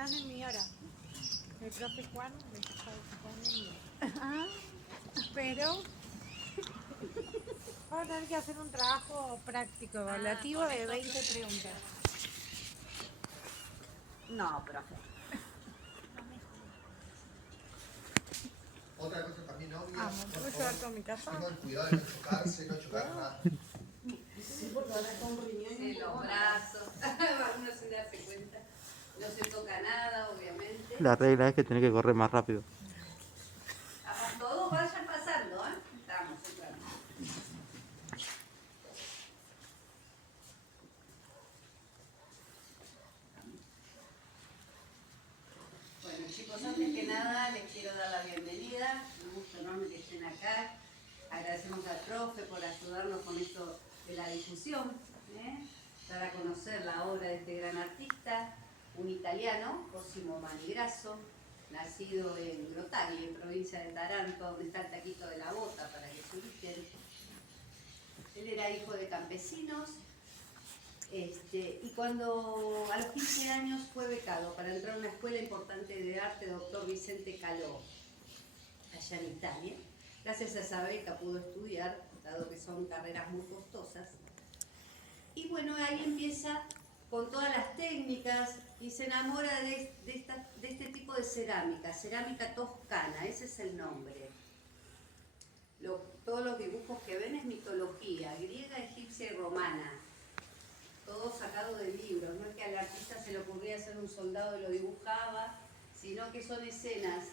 están en mi hora. El profe Juan me está ocupando en mi hora. Pero vamos a tener que hacer un trabajo práctico, evaluativo de 20 preguntas. No, profe. Otra cosa también obvia, ¿puedo llevar todo a mi casa? tengan cuidado de no chocarse, no chocar nada. Sí, porque ahora está un riñón. Sí, los brazos, uno sin darse cuenta. No se toca nada, obviamente. La regla es que tenés que correr más rápido. Todos vayan pasando, ¿eh? Estamos, entramos. Bueno, chicos, antes que nada les quiero dar la bienvenida. Un gusto enorme que estén acá. Agradecemos al profe por ayudarnos con esto de la difusión, dar a conocer la obra de este gran artista, un italiano, Cosimo Manigrasso, nacido en Grottaglie, en provincia de Taranto, donde está el taquito de la bota, para que se ubiquen. Él era hijo de campesinos, y cuando a los 15 años fue becado para entrar a una escuela importante de arte, doctor Vicente Calò, allá en Italia. Gracias a esa beca pudo estudiar, dado que son carreras muy costosas. Y bueno, ahí empieza con todas las técnicas y se enamora de este tipo de cerámica, cerámica toscana, ese es el nombre. Todos los dibujos que ven es mitología, griega, egipcia y romana. Todo sacado de libros, no es que al artista se le ocurría hacer un soldado y lo dibujaba, sino que son escenas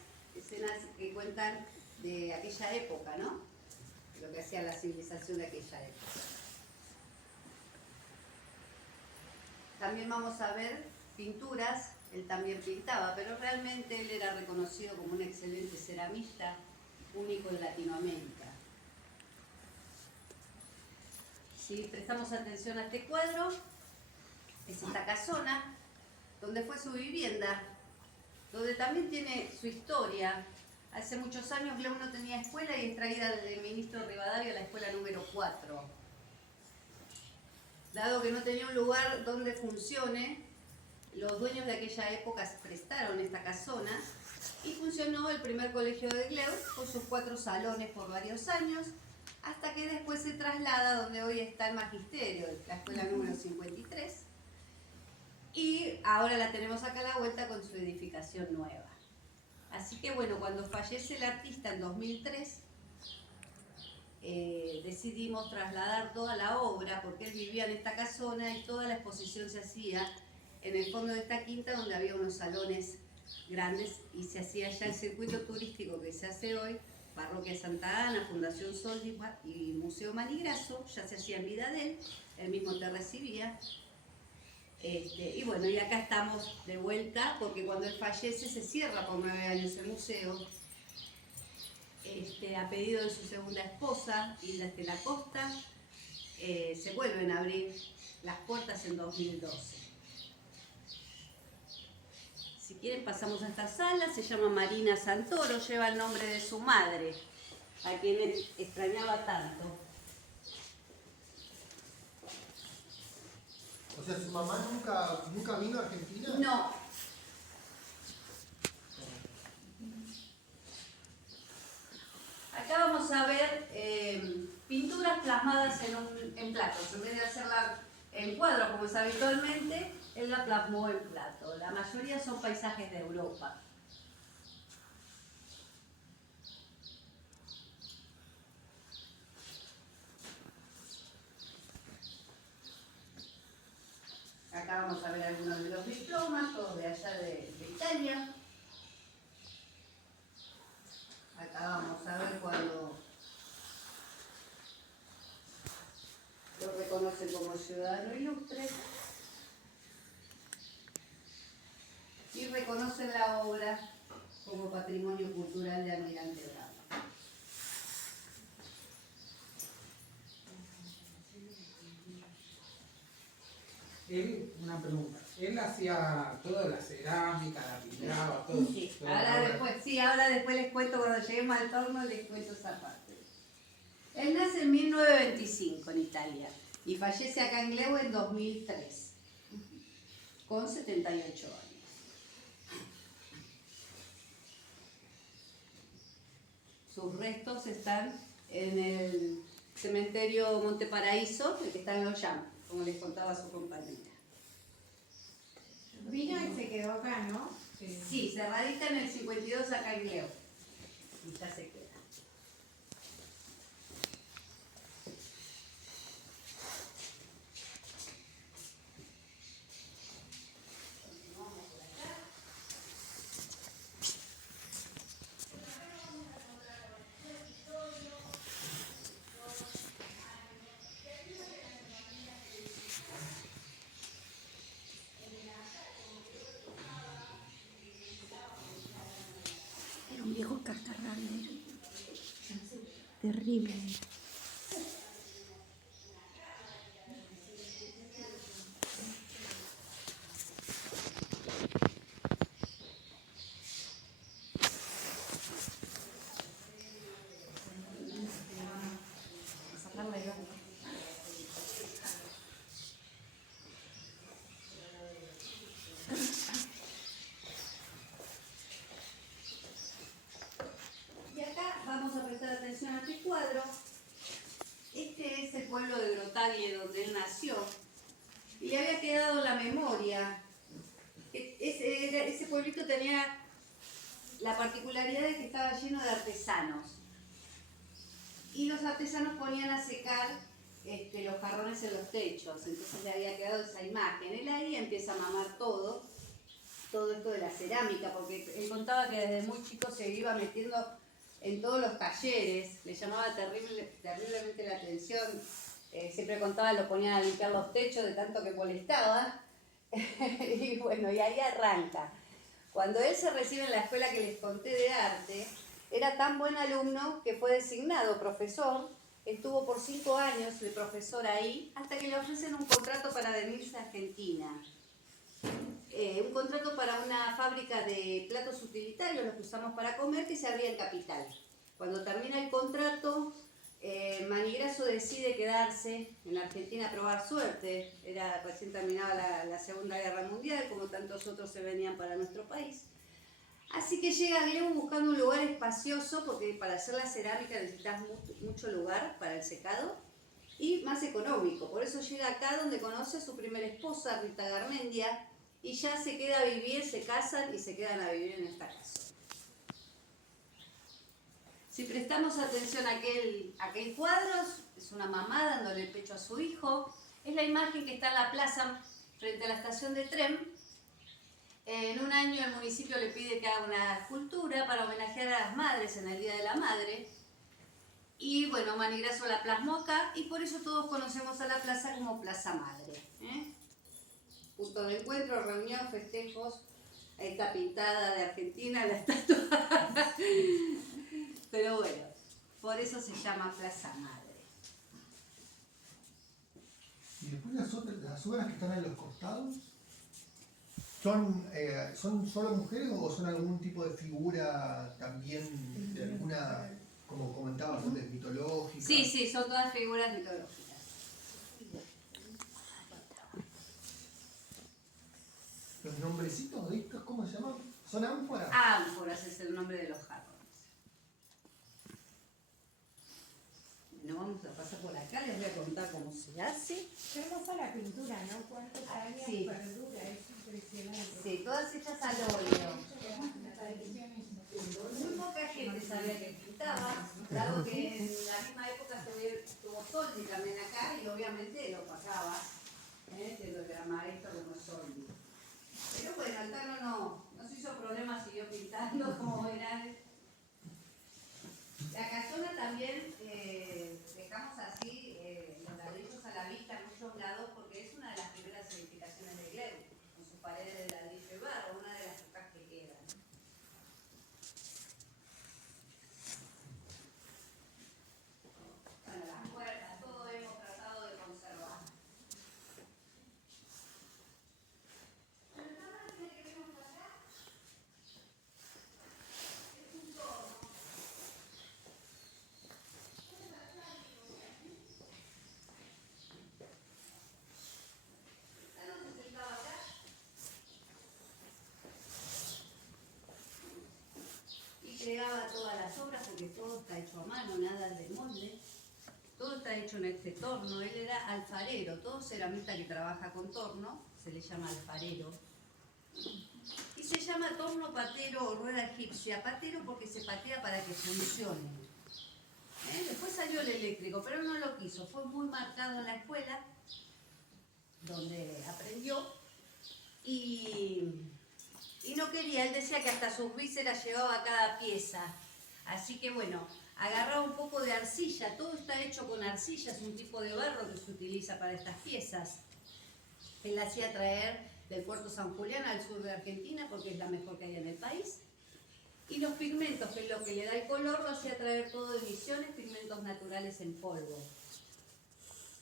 que cuentan de aquella época, ¿no? Lo que hacía la civilización de aquella época. También vamos a ver pinturas, él también pintaba, pero realmente él era reconocido como un excelente ceramista, único en Latinoamérica. Si prestamos atención a este cuadro, es esta casona, donde fue su vivienda, donde también tiene su historia. Hace muchos años Leo no tenía escuela y es traída del ministro Rivadavia a la escuela número 4. Dado que no tenía un lugar donde funcione, los dueños de aquella época prestaron esta casona y funcionó el primer colegio de Gleu con sus 4 salones por varios años, hasta que después se traslada donde hoy está el magisterio, la escuela número 53, y ahora la tenemos acá a la vuelta con su edificación nueva. Así que bueno, cuando fallece el artista en 2003, decidimos trasladar toda la obra, porque él vivía en esta casona y toda la exposición se hacía en el fondo de esta quinta, donde había unos salones grandes y se hacía ya el circuito turístico que se hace hoy, Parroquia Santa Ana, Fundación Soldipa y Museo Manigrasso, ya se hacía en vida de él, él mismo te recibía. Y bueno, y acá estamos de vuelta, porque cuando él fallece se cierra por 9 años el museo, a pedido de su segunda esposa, Hilda Estela Costa, se vuelven a abrir las puertas en 2012. Si quieren pasamos a esta sala, se llama Marina Santoro, lleva el nombre de su madre, a quien él extrañaba tanto. O sea, ¿su mamá nunca vino a Argentina? No. Acá vamos a ver pinturas plasmadas en platos. En vez de hacerla en cuadros como es habitualmente, él la plasmó en plato. La mayoría son paisajes de Europa. Acá vamos a ver algunos de los diplomas, todos de allá de Italia. Acá vamos a ver cuando lo reconocen como ciudadano ilustre y reconocen la obra como patrimonio cultural de Almirante Brown. Él, una pregunta, él hacía toda la cerámica, la pintaba, todo. Sí, todo. ahora después les cuento, cuando lleguemos al torno les cuento esa parte. Él nace en 1925 en Italia y fallece acá en Gleu en 2003, con 78 años. sus restos están en el cementerio Monte Paraíso, el que está en Los Llanos, como les contaba su compañera. Vino y se quedó acá, ¿no? Sí, se radica en el 52 acá en Leo. Y ya se queda. Era un viejo cascarrabias. Terrible. Y acá vamos a prestar atención a este cuadro. Este es el pueblo de Grottaglie donde él nació. Y le había quedado en la memoria. Ese pueblito tenía la particularidad de que estaba lleno de artesanos. Y los artesanos ponían a secar los jarrones en los techos. Entonces le había quedado esa imagen. Él ahí empieza a mamar todo esto de la cerámica, porque él contaba que desde muy chico se iba metiendo en todos los talleres, le llamaba terriblemente la atención, siempre contaba, lo ponían a limpiar los techos de tanto que molestaba, y bueno, y ahí arranca. Cuando él se recibe en la escuela que les conté de arte, era tan buen alumno que fue designado profesor, estuvo por 5 años de profesor ahí, hasta que le ofrecen un contrato para venirse a Argentina. Un contrato para una fábrica de platos utilitarios, los que usamos para comer, que se abría en Capital. Cuando termina el contrato, Manigrasso decide quedarse en la Argentina a probar suerte. Recién terminaba la Segunda Guerra Mundial, como tantos otros se venían para nuestro país. Así que llega a Gleu buscando un lugar espacioso, porque para hacer la cerámica necesitas mucho lugar para el secado, y más económico. Por eso llega acá donde conoce a su primera esposa, Rita Garmendia, y ya se queda a vivir, se casan y se quedan a vivir en esta casa. Si prestamos atención a aquel cuadro, es una mamá dándole el pecho a su hijo. Es la imagen que está en la plaza frente a la estación de tren. En un año el municipio le pide que haga una escultura para homenajear a las madres en el Día de la Madre. Y bueno, Manigrasso la plasmó acá y por eso todos conocemos a la plaza como Plaza Madre. Punto de encuentro, reunión, festejos. Ahí está pintada de Argentina la estatua. Pero bueno, por eso se llama Plaza Madre. Y después las obras que están en los costados, ¿son solo mujeres o son algún tipo de figura también de alguna, como comentabas antes, mitológica? Sí, son todas figuras mitológicas. ¿Los nombrecitos de estos cómo se llaman? ¿Son ánforas? Ánforas es el nombre de los jarrones. No vamos a pasar por acá, les voy a contar cómo se hace. Qué hermosa la pintura, ¿no? ¿Cuántos años Sí. perdura? Es impresionante. Sí, todas hechas al óleo. La tradición es... Muy poca gente sabía que pintaba, dado que en la misma época tuvo Soldi también acá y obviamente lo pasaba, siendo que era maestro como Soldi. Pero bueno, Altano no se hizo problema, siguió pintando como verán. La casona también dejamos así los ladrillos a la vista en muchos lados porque es una de las primeras edificaciones de Gleu, con sus paredes de ladrillo y barro, una de las pocas que quedan. Bueno, las puertas, todo hemos tratado de conservar. La cámara que vemos acá es hecho en este torno. Él era alfarero, todo ceramista que trabaja con torno se le llama alfarero. Y se llama torno patero o rueda egipcia. Patero porque se patea para que funcione. Después salió el eléctrico, pero no lo quiso. Fue muy marcado en la escuela, donde aprendió, y no quería. Él decía que hasta sus vísceras llevaba a cada pieza. Así que bueno, agarraba un poco de arcilla. Todo está hecho con arcilla, es un tipo de barro que se utiliza para estas piezas. Él la hacía traer del puerto San Julián al sur de Argentina porque es la mejor que hay en el país. Y los pigmentos, que es lo que le da el color, lo hacía traer todo de Misiones, pigmentos naturales en polvo.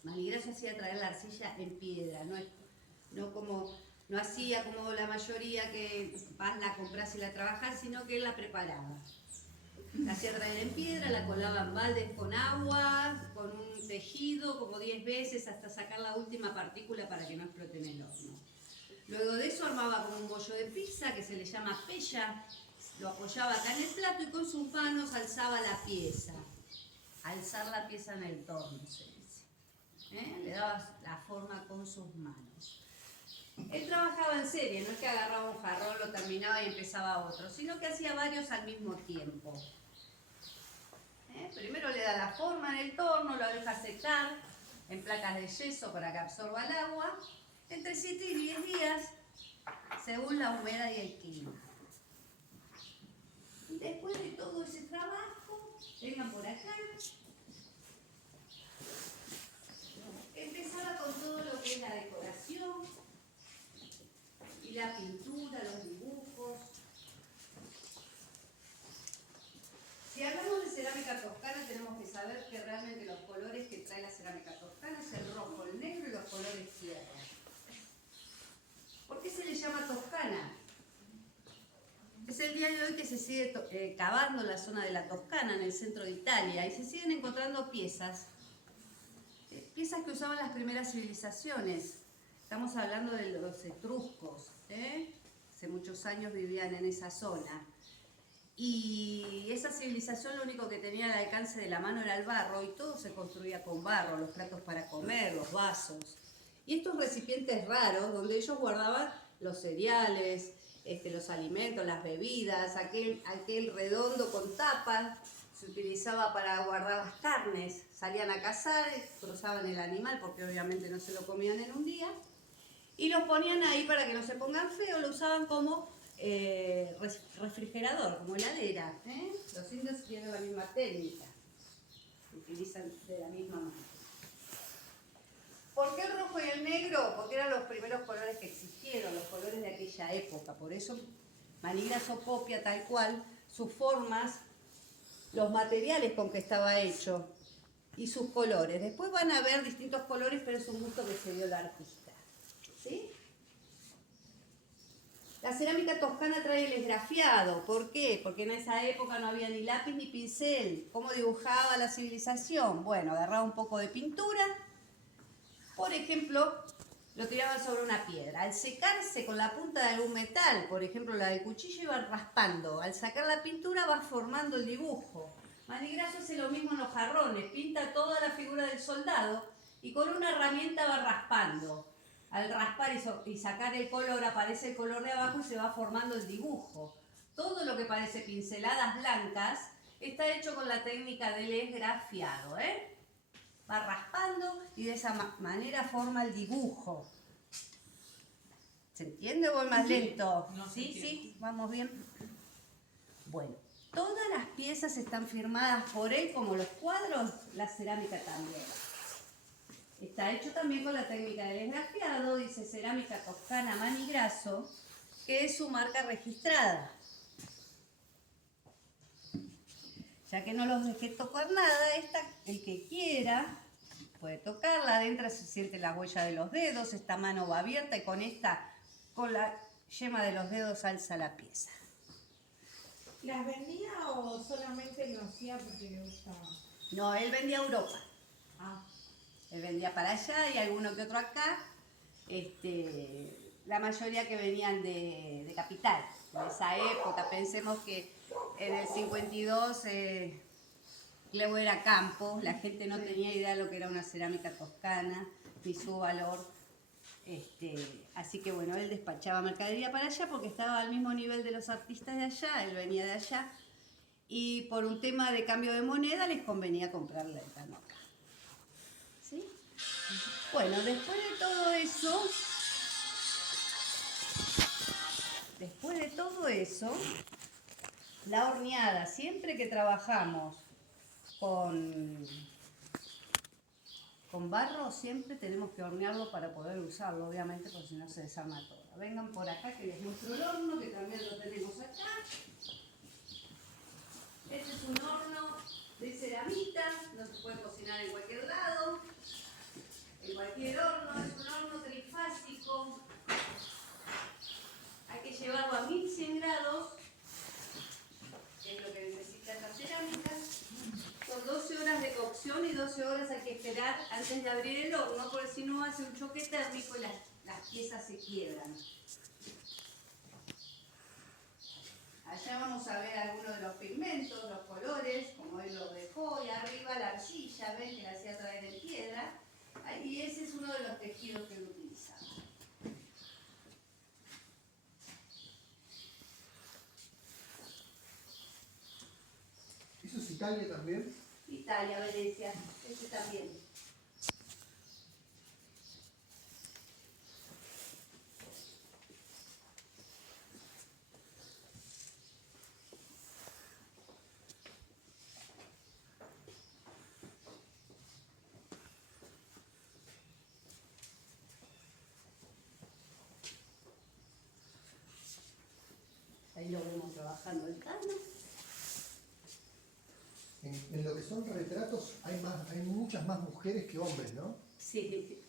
Manigrasso hacía traer la arcilla en piedra, no hacía como la mayoría que vas, la compras y la trabajas, sino que él la preparaba. La hacía traer en piedra, la colaba en baldes con agua, con un tejido, como 10 veces, hasta sacar la última partícula para que no explote en el horno. Luego de eso armaba como un bollo de pizza, que se le llama pella, lo apoyaba acá en el plato y con sus manos alzaba la pieza. Alzar la pieza en el torno, se dice. Le daba la forma con sus manos. Él trabajaba en serie, no es que agarraba un jarrón, lo terminaba y empezaba otro, sino que hacía varios al mismo tiempo. Primero le da la forma en el torno, lo deja secar en placas de yeso para que absorba el agua, entre 7 y 10 días, según la humedad y el clima. Después de todo ese trabajo, vengan por acá, empezaba con todo lo que es la decoración y la pintura, los dibujos. Si hablamos de cerámica toscana, tenemos que saber que realmente los colores que trae la cerámica toscana es el rojo, el negro y los colores tierra. ¿Por qué se le llama toscana? Es el día de hoy que se sigue cavando la zona de la Toscana, en el centro de Italia, y se siguen encontrando piezas que usaban las primeras civilizaciones. Estamos hablando de los etruscos, hace muchos años vivían en esa zona. Y esa civilización lo único que tenía al alcance de la mano era el barro, y todo se construía con barro, los platos para comer, los vasos. Y estos recipientes raros, donde ellos guardaban los cereales, los alimentos, las bebidas, aquel redondo con tapa, se utilizaba para guardar las carnes. Salían a cazar, cruzaban el animal, porque obviamente no se lo comían en un día, y los ponían ahí para que no se pongan feos, lo usaban como refrigerador, como heladera. Los indios tienen la misma técnica, utilizan de la misma manera. ¿Por qué el rojo y el negro? Porque eran los primeros colores que existieron, los colores de aquella época. Por eso Manigrasso copia tal cual sus formas, los materiales con que estaba hecho y sus colores. Después van a ver distintos colores, pero es un gusto que se dio el artista. ¿Sí? La cerámica toscana trae el esgrafiado. ¿Por qué? Porque en esa época no había ni lápiz ni pincel. ¿Cómo dibujaba la civilización? Bueno, agarraba un poco de pintura. Por ejemplo, lo tiraban sobre una piedra. Al secarse con la punta de algún metal, por ejemplo la del cuchillo, iban raspando. Al sacar la pintura va formando el dibujo. Manigrasso hace lo mismo en los jarrones, pinta toda la figura del soldado y con una herramienta va raspando. Al raspar y sacar el color, aparece el color de abajo y se va formando el dibujo. Todo lo que parece pinceladas blancas está hecho con la técnica del esgrafiado, Va raspando y de esa manera forma el dibujo. ¿Se entiende o voy más lento? No, ¿Sí? ¿Vamos bien? Bueno, todas las piezas están firmadas por él, como los cuadros, la cerámica también. Está hecho también con la técnica del esgrafiado, dice Cerámica Toscana Manigrasso, que es su marca registrada. Ya que no los dejé tocar nada, el que quiera puede tocarla. Adentro se siente la huella de los dedos, esta mano va abierta y con la yema de los dedos alza la pieza. ¿Las vendía o solamente lo hacía porque le gustaba? No, él vendía a Europa. Ah. Él vendía para allá y alguno que otro acá. La mayoría que venían de Capital, de esa época. Pensemos que en el 52 Cleo era campo, la gente no tenía idea de lo que era una cerámica toscana, ni su valor. Así que bueno, él despachaba mercadería para allá porque estaba al mismo nivel de los artistas de allá, él venía de allá, y por un tema de cambio de moneda les convenía comprarle el cano acá. ¿Sí? Bueno, después de todo eso, la horneada, siempre que trabajamos con barro, siempre tenemos que hornearlo para poder usarlo, obviamente, porque si no se desarma todo. Vengan por acá que les muestro el horno, que también lo tenemos acá. Este es un horno de ceramita, no se puede cocinar en cualquier lado, en cualquier horno, es un horno trifásico. Hay que llevarlo a 1100 grados, que es lo que necesita esta cerámica. Son 12 horas de cocción y 12 horas hay que esperar antes de abrir el horno, porque si no hace un choque térmico y las piezas se quiebran. Allá vamos a ver algunos de los pigmentos, los colores, como él los dejó, y arriba la arcilla, ven que la hacía traer en piedra, y ese es uno de los tejidos que él utilizaba. ¿Eso es Italia también? Italia, Venecia, este también. Ahí lo vemos trabajando el cano. En lo que son retratos hay muchas más mujeres que hombres, ¿no? Sí.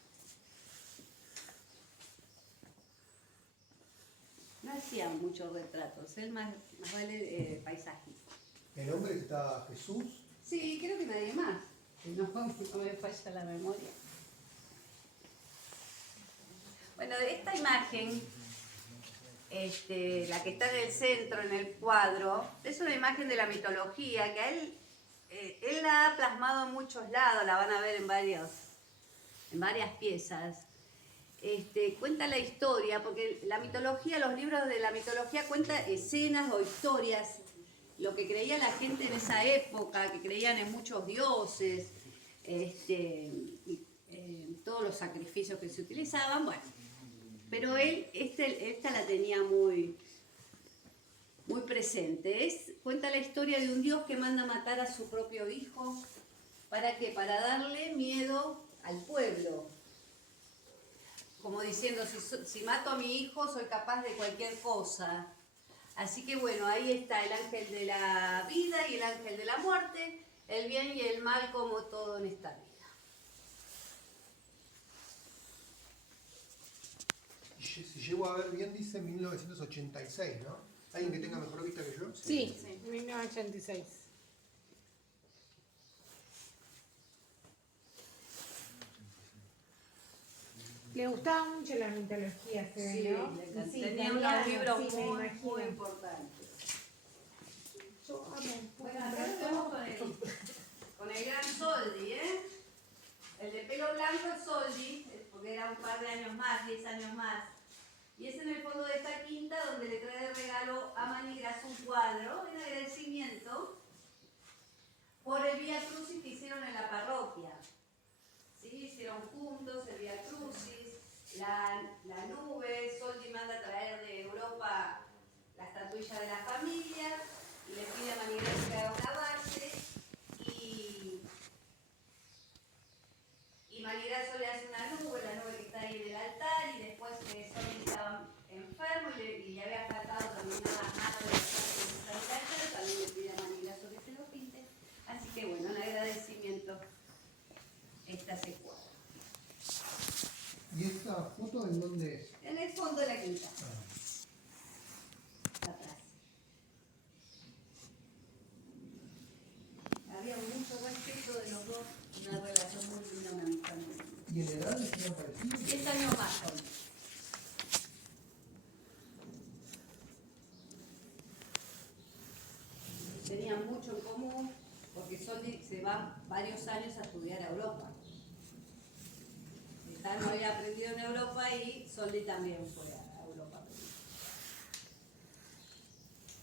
No hacía muchos retratos, él más vale paisajista. El hombre está Jesús. Sí, creo que nadie más. No me falla la memoria. Bueno, de esta imagen, la que está en el centro, en el cuadro, es una imagen de la mitología que a él la ha plasmado en muchos lados, la van a ver en varias piezas. Cuenta la historia, porque la mitología, los libros de la mitología cuentan escenas o historias, lo que creía la gente en esa época, que creían en muchos dioses, todos los sacrificios que se utilizaban, bueno. Pero él, esta la tenía muy presente. Cuenta la historia de un dios que manda matar a su propio hijo. ¿Para qué? Para darle miedo al pueblo. Como diciendo, si mato a mi hijo, soy capaz de cualquier cosa. Así que bueno, ahí está el ángel de la vida y el ángel de la muerte, el bien y el mal como todo en esta vida. Si llego a ver bien, dice 1986, ¿no? ¿Alguien que tenga mejor vista que yo? Sí, 1986. Le gustaba mucho la mitología, se ve, ¿no? le encanta. Sí, Tenía italiano, unos libros sí, me muy imagino. importantes. Yo amo. Bueno, acá lo vemos con el gran Soldi, ¿eh? El de pelo blanco es Soldi, porque era un par de años más, 10 años más. Y es en el fondo de esta quinta donde le trae de regalo a Manigrasso un cuadro en agradecimiento por el Vía Crucis que hicieron en la parroquia. ¿Sí? Hicieron juntos el Vía Crucis, la nube. Soldi manda a traer de Europa la estatuilla de la familia y le pide a Manigrasso que haga una base y Manigrasso le hace una nube, la nube que está ahí en el altar, y después Soldi estaba enfermo y le había faltado también las manos de la gente que está en el altar, también le pide a Manigrasso que se lo pinte. Así que bueno, en agradecimiento esta se cuadra. ¿Y esta foto en dónde es? En el fondo de la quinta. Atrás. Había mucho respeto de los dos, una relación muy linda, una amistad muy linda. ¿Y en edad están parecidos? 10 años más son. Tenían mucho en común, por porque Soldi se va varios años a estudiar a Europa. No había aprendido en Europa y Soldi también fue a Europa.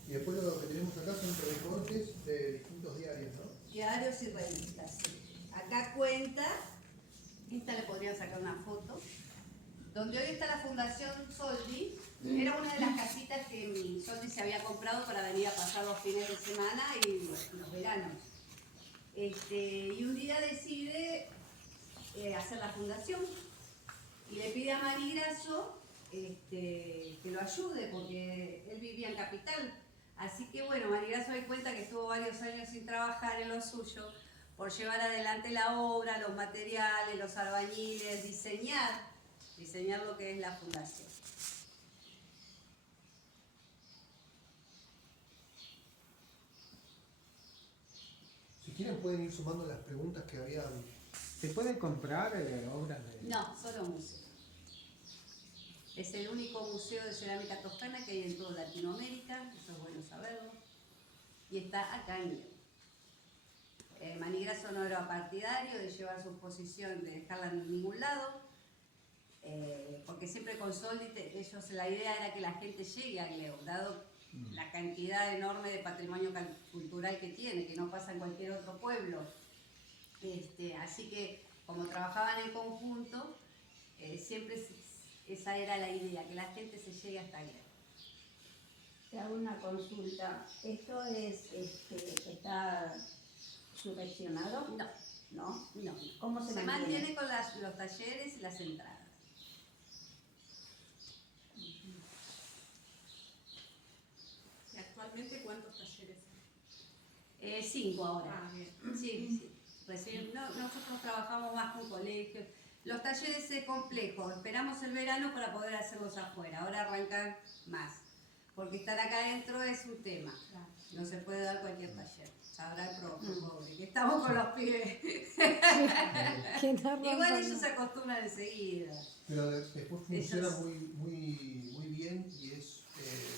Y después lo que tenemos acá son recortes de distintos diarios, ¿no? Diarios y revistas, sí. Acá cuenta, esta le podría sacar una foto, donde hoy está la Fundación Soldi. Era una de las casitas que Soldi se había comprado para venir a pasar los fines de semana y los veranos. Y un día decide hacer la fundación y le pide a Mari Grasso que lo ayude porque él vivía en Capital. Así que bueno, Mari Grasso da cuenta que estuvo varios años sin trabajar en lo suyo por llevar adelante la obra, los materiales, los albañiles, diseñar lo que es la fundación. Si quieren pueden ir sumando las preguntas que habían. ¿Se puede comprar obras de...? No, solo museo. Es el único museo de cerámica toscana que hay en toda Latinoamérica, eso es bueno saberlo, y está acá en León. Mari Grasso no era partidario de llevar su exposición, de dejarla en ningún lado, porque siempre con Soldi, la idea era que la gente llegue a León, dado la cantidad enorme de patrimonio cultural que tiene, que no pasa en cualquier otro pueblo. Así que, como trabajaban en conjunto, siempre esa era la idea, que la gente se llegue hasta allá. Te hago una consulta. ¿Esto está subvencionado? No, ¿No? no. ¿Cómo se Se mantiene? mantiene con los talleres y las entradas. ¿Y actualmente cuántos talleres hay? 5 ahora. Ah, bien. Sí. Recién, nosotros trabajamos más con colegios. Los talleres es complejo, esperamos el verano para poder hacerlos afuera, ahora arrancan más, porque estar acá adentro es un tema, no se puede dar cualquier taller, sabrá el profe, pobre, que estamos con los pibes. Igual ellos se acostumbran enseguida. Pero después funciona muy bien y es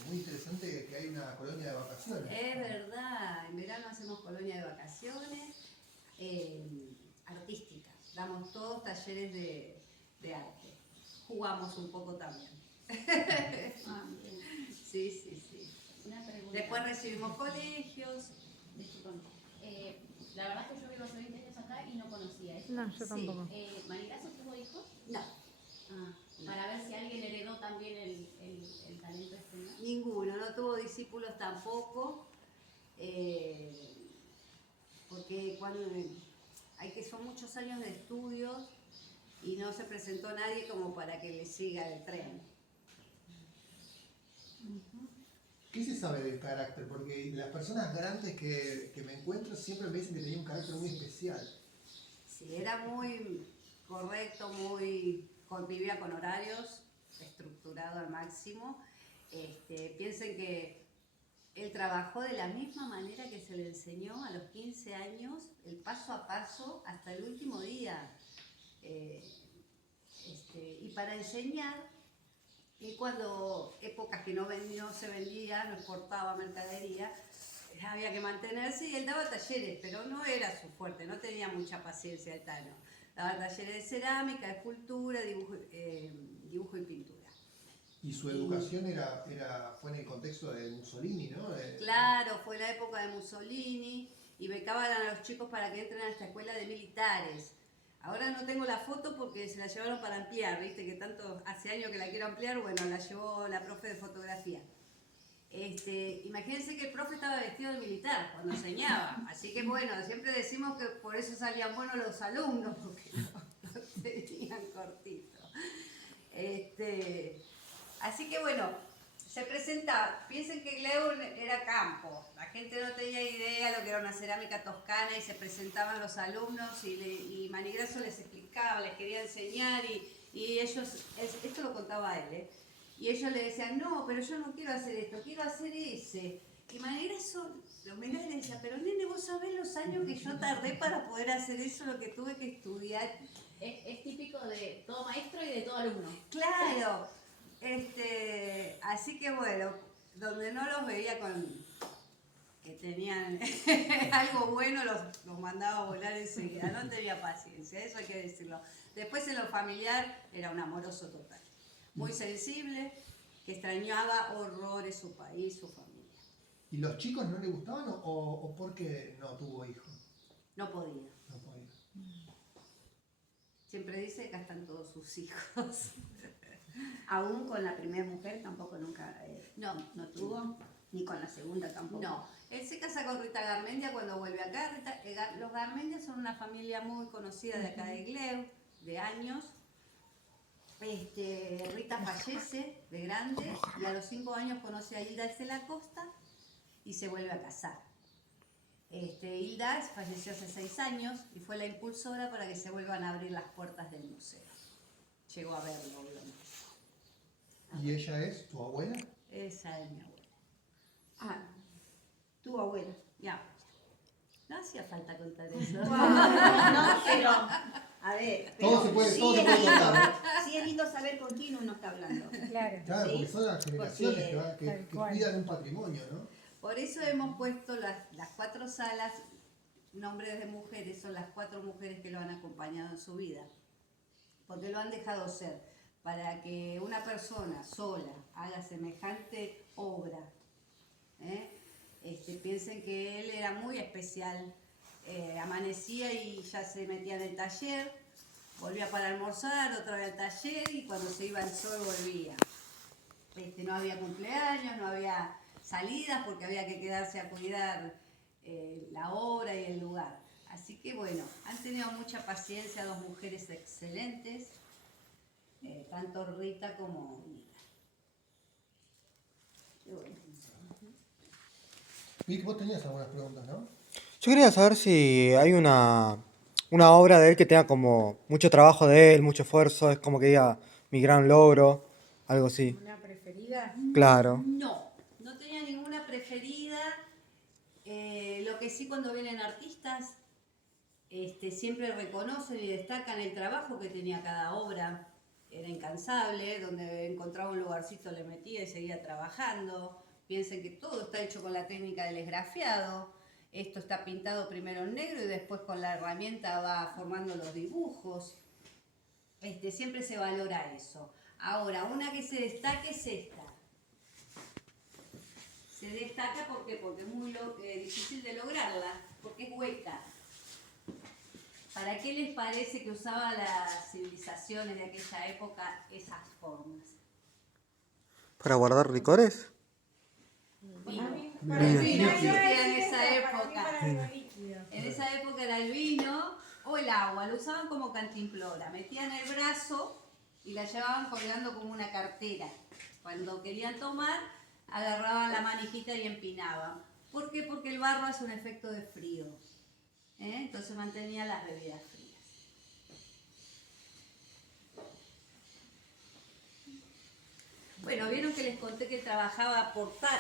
muy interesante que hay una colonia de vacaciones. Es verdad, en verano hacemos colonia de vacaciones artísticas. Damos todos talleres de arte. Jugamos un poco también. Sí. Una pregunta. Después recibimos colegios. Disculpame. La verdad es que yo vivo hace 20 años acá y no conocía esto. No, yo tampoco. ¿Mari Grasso tuvo hijos? No, Para ver si alguien heredó también el talento este, ¿no? ninguno. No tuvo discípulos tampoco. Porque son muchos años de estudios y no se presentó nadie como para que le siga el tren. ¿Qué se sabe del carácter? Porque las personas grandes que me encuentro siempre me dicen que tenía un carácter muy especial. Sí, era muy correcto, vivía con horarios, estructurado al máximo. Piensen que él trabajó de la misma manera que se le enseñó a los 15 años, el paso a paso hasta el último día. Y para enseñar, y cuando épocas que no se vendía, no exportaba mercadería, había que mantenerse y él daba talleres, pero no era su fuerte, no tenía mucha paciencia el Tano. Daba talleres de cerámica, de escultura, dibujo y pintura. Y su educación fue en el contexto de Mussolini, ¿no? Claro, fue la época de Mussolini y becaban a los chicos para que entren a esta escuela de militares. Ahora no tengo la foto porque se la llevaron para ampliar, viste que tanto hace años que la quiero ampliar, bueno, la llevó la profe de fotografía. Imagínense que el profe estaba vestido de militar cuando enseñaba, así que bueno, siempre decimos que por eso salían buenos los alumnos, porque los tenían cortitos. Así que bueno, se presentaba, piensen que León era campo, la gente no tenía idea de lo que era una cerámica toscana y se presentaban los alumnos y Mari Grasso les explicaba, les quería enseñar y ellos, esto lo contaba él, y ellos le decían, no, pero yo no quiero hacer esto, quiero hacer ese. Y Mari Grasso lo miraba y le decía, pero nene, vos sabés los años que yo tardé para poder hacer eso, lo que tuve que estudiar. Es típico de todo maestro y de todo alumno. Claro. Así que bueno, donde no los veía que tenían algo bueno, los mandaba a volar enseguida, no tenía paciencia, eso hay que decirlo. Después en lo familiar era un amoroso total, muy sensible, que extrañaba horrores su país, su familia. ¿Y los chicos no le gustaban o porque no tuvo hijos? No podía. No podía. Siempre dice que acá están todos sus hijos. Aún con la primera mujer tampoco nunca no tuvo, ni con la segunda tampoco. No, él se casa con Rita Garmendia cuando vuelve acá. Los Garmendia son una familia muy conocida de acá de Igleu, de años. Rita fallece de grande y a los 5 años conoce a Hilda Estela Costa y se vuelve a casar. Hilda falleció hace 6 años y fue la impulsora para que se vuelvan a abrir las puertas del museo. Llegó a verlo, obviamente. ¿Y ella es tu abuela? Esa es mi abuela. Ah, tu abuela. Ya. No hacía falta contar eso. No, pero, a ver. Todo se puede contar. Sí es lindo saber con quién uno está hablando. Claro. Claro, porque Sí, son las generaciones porque- que cuidan un patrimonio, ¿no? Por eso hemos puesto las 4 salas, nombres de mujeres, son las 4 mujeres que lo han acompañado en su vida. Porque lo han dejado ser. Para que una persona sola haga semejante obra, piensen que él era muy especial. Amanecía y ya se metía en el taller, volvía para almorzar, otra vez al taller y cuando se iba el sol volvía. No había cumpleaños, no había salidas porque había que quedarse a cuidar la obra y el lugar. Así que bueno, han tenido mucha paciencia, 2 mujeres excelentes, tanto Rita como Nina. Qué bueno. Vic, vos tenías algunas preguntas, ¿no? Yo quería saber si hay una obra de él que tenga como mucho trabajo de él, mucho esfuerzo, es como que diga mi gran logro, algo así. ¿Una preferida? Claro. No tenía ninguna preferida. Lo que sí, cuando vienen artistas, siempre reconocen y destacan el trabajo que tenía cada obra. Era incansable, donde encontraba un lugarcito le metía y seguía trabajando. Piensen que todo está hecho con la técnica del esgrafiado. Esto está pintado primero en negro y después con la herramienta va formando los dibujos. Siempre se valora eso. Ahora, una que se destaque es esta. Se destaca porque es muy difícil de lograrla, porque es hueca. ¿Para qué les parece que usaban las civilizaciones de aquella época esas formas? ¿Para guardar licores? Vino. Para El mí, vino para mí, existía en esa para mí, época. para lo líquido. En esa época era el vino o el agua, lo usaban como cantimplora. Metían el brazo y la llevaban colgando como una cartera. Cuando querían tomar, agarraban la manijita y empinaban. ¿Por qué? Porque el barro hace un efecto de frío. Entonces mantenía las bebidas frías. Bueno, vieron que les conté que trabajaba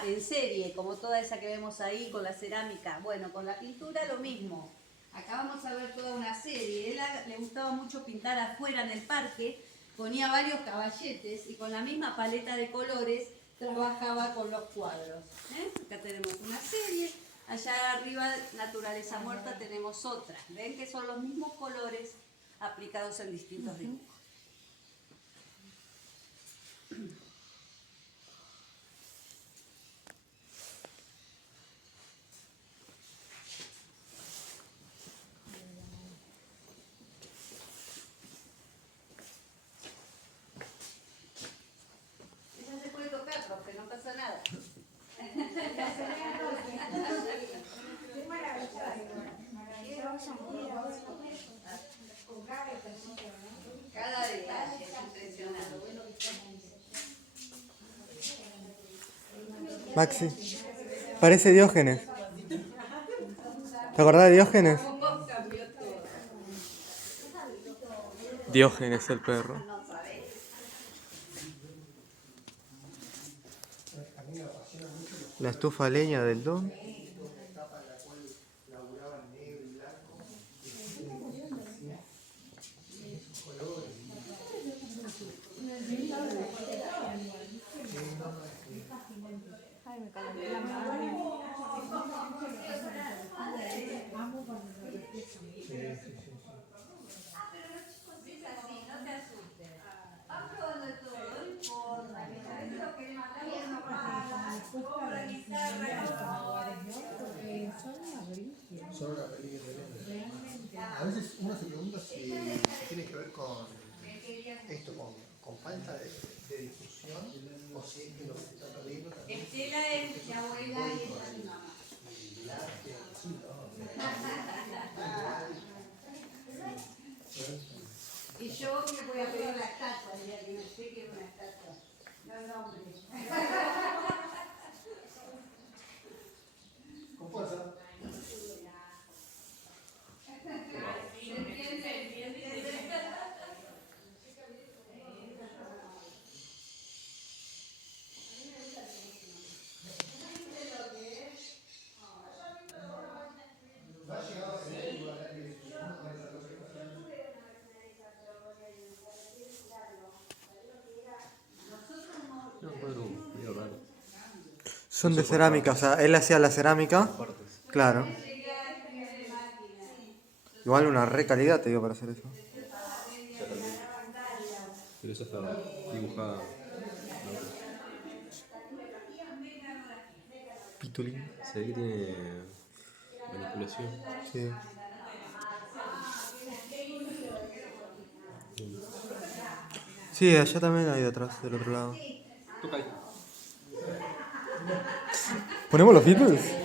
en serie, como toda esa que vemos ahí con la cerámica. Bueno, con la pintura lo mismo. Acá vamos a ver toda una serie. Le gustaba mucho pintar afuera en el parque, ponía varios caballetes y con la misma paleta de colores trabajaba con los cuadros. Acá tenemos una serie, allá arriba, Naturaleza Muerta, tenemos otra. Ven que son los mismos colores aplicados en distintos dibujos. Esa se puede tocar, profe, no pasa nada. Qué maravilla, Cada detalle es impresionante. Maxi, parece Diógenes. ¿Te acordás de Diógenes? ¿Cómo cambió todo? Diógenes el perro. No sabés. A mí me apasiona mucho los La estufa a leña del Don. una etapa en la cual laburaban negro y blanco, esos colores. Amo cuando lo reflejan. Sí, sí, sí. Ah, pero los chicos es así, no te asustes. Van probando todo, no importa, que a veces lo queremos hablar y no paga, cobra guitarra, Porque son una reliquia. Son una película tremenda. Realmente. A veces uno se pregunta si tiene que ver con esto, con falta de difusión, o si es que lo que se está perdiendo también. Estela es mi abuela y ella es mi mamá. Y yo me voy a pedir la estatua, el día que me sé que es una estatua. No el nombre. Con fuerza. Son de cerámica, o sea, él hacía la cerámica. Claro. Igual una re calidad, te digo, para hacer eso. Pero esa está dibujada. Pitulín. Se ve que tiene manipulación. Sí. Sí, allá también hay atrás, del otro lado. Toca ahí. ¿Ponemos los Beatles?